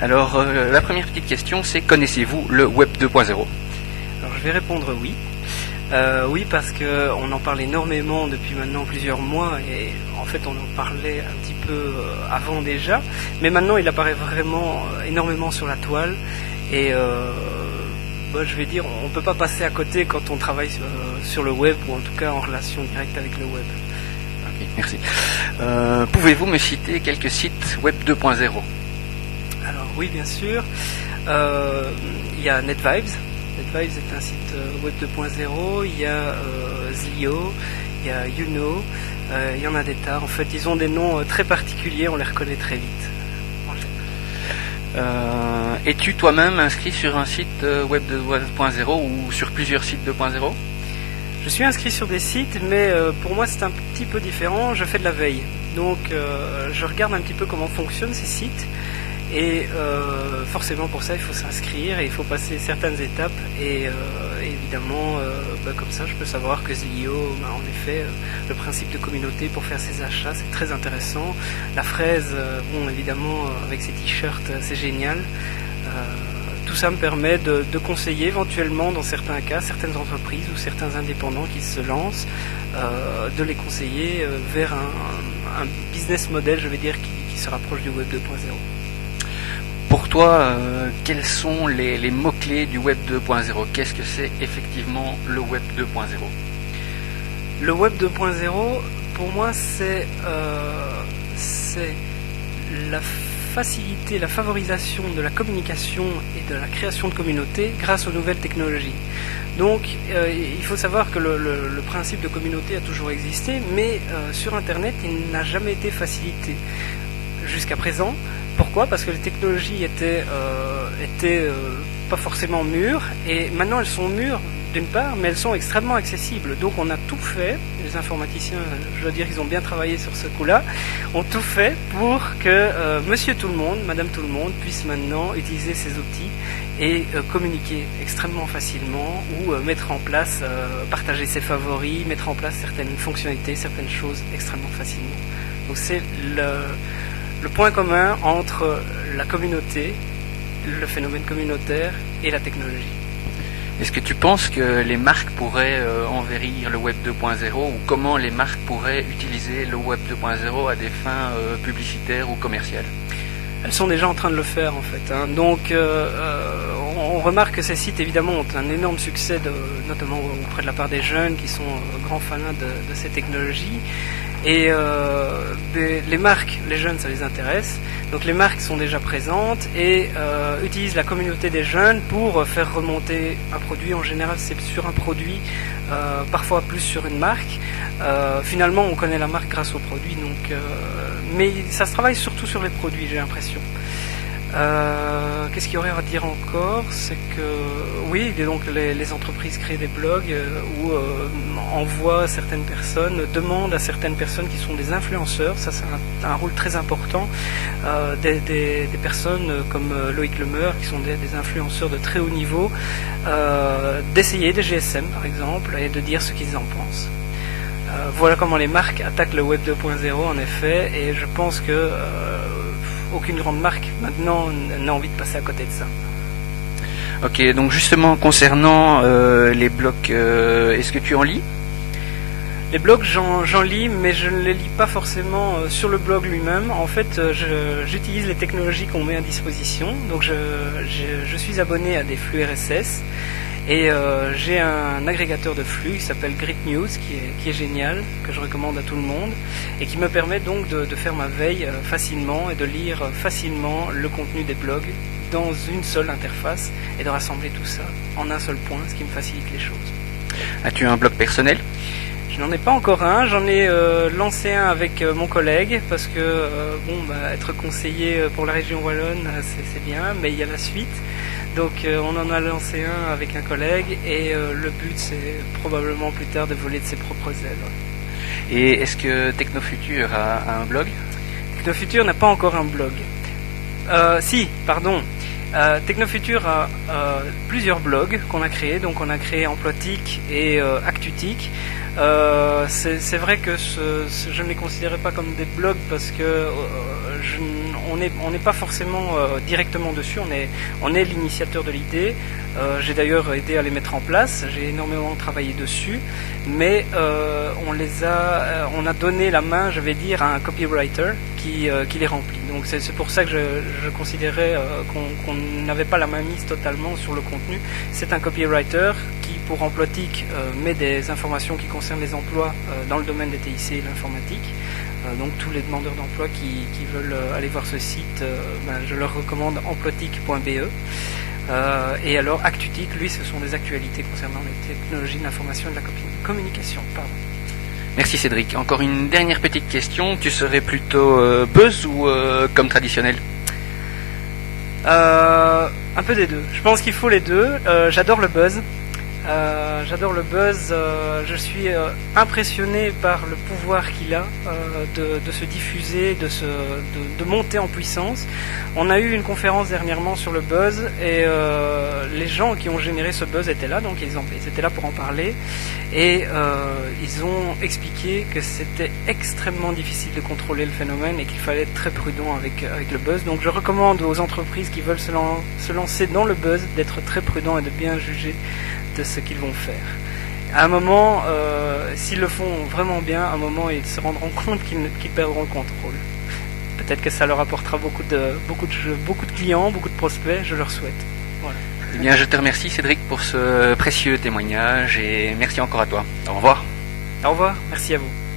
Alors, la première petite question, c'est connaissez-vous le Web 2.0? Alors je vais répondre oui. Oui, parce qu'on en parle énormément depuis maintenant plusieurs mois et en fait on en parlait un petit peu avant déjà, mais maintenant il apparaît vraiment énormément sur la toile et je vais dire on ne peut pas passer à côté quand on travaille sur le web ou en tout cas en relation directe avec le web. Ok, merci. Pouvez-vous me citer quelques sites Web 2.0? Alors oui, bien sûr. Il y a NetVibes. NetVibes est un site web 2.0. Il y a Zlio, il y a YouKnow, il y en a des tas. En fait, ils ont des noms très particuliers, on les reconnaît très vite. Es-tu toi-même inscrit sur un site Web 2.0 ou sur plusieurs sites 2.0? Je suis inscrit sur des sites, mais pour moi c'est un petit peu différent. Je fais de la veille. Donc je regarde un petit peu comment fonctionnent ces sites. Et forcément pour ça il faut s'inscrire et il faut passer certaines étapes et évidemment comme ça je peux savoir que Zlio en effet le principe de communauté pour faire ses achats c'est très intéressant. La fraise, évidemment avec ses t-shirts c'est génial. Tout ça me permet de conseiller éventuellement dans certains cas certaines entreprises ou certains indépendants qui se lancent, de les conseiller vers un business model je vais dire qui se rapproche du Web 2.0. Pour toi, quels sont les mots-clés du Web 2.0? Qu'est-ce que c'est effectivement le Web 2.0? Le Web 2.0, pour moi, c'est la facilité, la favorisation de la communication et de la création de communautés grâce aux nouvelles technologies. Donc, il faut savoir que le principe de communauté a toujours existé, mais sur Internet, il n'a jamais été facilité jusqu'à présent. Pourquoi? Parce que les technologies étaient pas forcément mûres, et maintenant elles sont mûres d'une part, mais elles sont extrêmement accessibles. Donc on a tout fait, les informaticiens, je dois dire qu'ils ont bien travaillé sur ce coup-là, ont tout fait pour que monsieur tout le monde, madame tout le monde puisse maintenant utiliser ces outils et communiquer extrêmement facilement ou mettre en place, partager ses favoris, mettre en place certaines fonctionnalités, certaines choses extrêmement facilement. Donc c'est le point commun entre la communauté, le phénomène communautaire et la technologie. Est-ce que tu penses que les marques pourraient envahir le Web 2.0 ou comment les marques pourraient utiliser le Web 2.0 à des fins publicitaires ou commerciales? Elles sont déjà en train de le faire en fait. Donc on remarque que ces sites évidemment ont un énorme succès, notamment auprès de la part des jeunes qui sont grands fans de ces technologies. Et les marques, les jeunes ça les intéresse, donc les marques sont déjà présentes et utilisent la communauté des jeunes pour faire remonter un produit. En général c'est sur un produit, parfois plus sur une marque. Finalement on connaît la marque grâce au produit, donc, mais ça se travaille surtout sur les produits, j'ai l'impression. Qu'est-ce qu'il y aurait à dire encore? C'est que oui, donc les entreprises créent des blogs où envoient certaines personnes, demandent à certaines personnes qui sont des influenceurs, ça c'est un rôle très important, des personnes comme Loïc Lemeur qui sont des influenceurs de très haut niveau, d'essayer des GSM par exemple et de dire ce qu'ils en pensent. Voilà comment les marques attaquent le Web 2.0 en effet, et je pense que aucune grande marque maintenant n'a envie de passer à côté de ça. Ok, donc justement concernant les blogs, est-ce que tu en lis? Les blogs j'en lis, mais je ne les lis pas forcément sur le blog lui-même. En fait j'utilise les technologies qu'on met à disposition, donc je suis abonné à des flux RSS. Et j'ai un agrégateur de flux qui s'appelle Grid News, qui est génial, que je recommande à tout le monde, et qui me permet donc de faire ma veille facilement et de lire facilement le contenu des blogs dans une seule interface et de rassembler tout ça en un seul point, ce qui me facilite les choses. As-tu un blog personnel? Je n'en ai pas encore un, j'en ai lancé un avec mon collègue, parce que être conseiller pour la région wallonne c'est bien, mais il y a la suite. Donc on en a lancé un avec un collègue et le but c'est probablement plus tard de voler de ses propres ailes. Et est-ce que Technofutur a un blog? Technofutur n'a pas encore un blog. Technofutur a plusieurs blogs qu'on a créés. Donc on a créé Emploitic et Actutic. C'est vrai que je ne les considérais pas comme des blogs parce que on n'est pas forcément directement dessus, on est l'initiateur de l'idée. J'ai d'ailleurs aidé à les mettre en place, j'ai énormément travaillé dessus, mais on a donné la main, je vais dire, à un copywriter qui les remplit. Donc c'est pour ça que je considérais qu'on n'avait pas la main mise totalement sur le contenu. C'est un copywriter qui, pour Emplotic, met des informations qui concernent les emplois dans le domaine des TIC et l'informatique. Donc tous les demandeurs d'emploi qui veulent aller voir ce site, je leur recommande emplotic.be. Et alors Actutic, lui, ce sont des actualités concernant les technologies de l'information et de la communication. Pardon. Merci Cédric. Encore une dernière petite question. Tu serais plutôt buzz ou com traditionnel? Un peu des deux. Je pense qu'il faut les deux. J'adore le buzz. Je suis impressionné par le pouvoir qu'il a de se diffuser, de monter en puissance. On a eu une conférence dernièrement sur le buzz et les gens qui ont généré ce buzz étaient là, donc ils étaient là pour en parler et ils ont expliqué que c'était extrêmement difficile de contrôler le phénomène et qu'il fallait être très prudent avec le buzz. Donc je recommande aux entreprises qui veulent se lancer dans le buzz d'être très prudents et de bien juger de ce qu'ils vont faire. À un moment, s'ils le font vraiment bien, à un moment ils se rendront compte qu'ils perdront le contrôle. Peut-être que ça leur apportera beaucoup de clients, beaucoup de prospects, je leur souhaite. Voilà. Eh bien, je te remercie Cédric pour ce précieux témoignage et merci encore à toi. Au revoir. Au revoir, merci à vous.